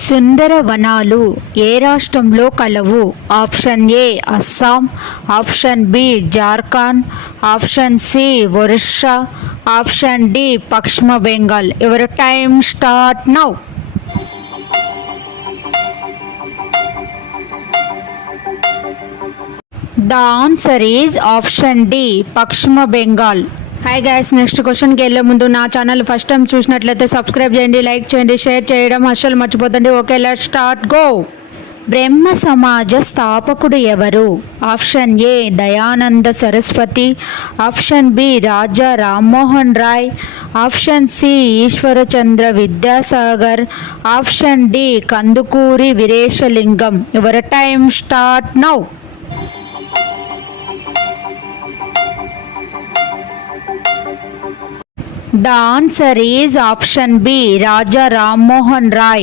సుందర వనాలు ఏ రాష్ట్రంలో కలవు? Option A Assam, option B Jharkhand, option C Orissa, option D పశ్చిమ Bengal. Your time start now. The answer is option D పశ్చిమ బెంగాల్. హాయ్ గైస్, నెక్స్ట్ క్వశ్చన్కి వెళ్ళే ముందు నా ఛానల్ ఫస్ట్ టైం చూసినట్లయితే సబ్స్క్రైబ్ చేయండి, లైక్ చేయండి, షేర్ చేయడం అస్సలు మర్చిపోతండి. Okay, let's start go. Brahmo Samaj స్థాపకుడు ఎవరు? Option A Dayananda Saraswati, option B Raja Rammohan Roy, option C Ishwarchandra Vidyasagar, option D Kandukuri Veeresalingam. Your time start now. The answer is option B, Raja Ram Mohan Rai.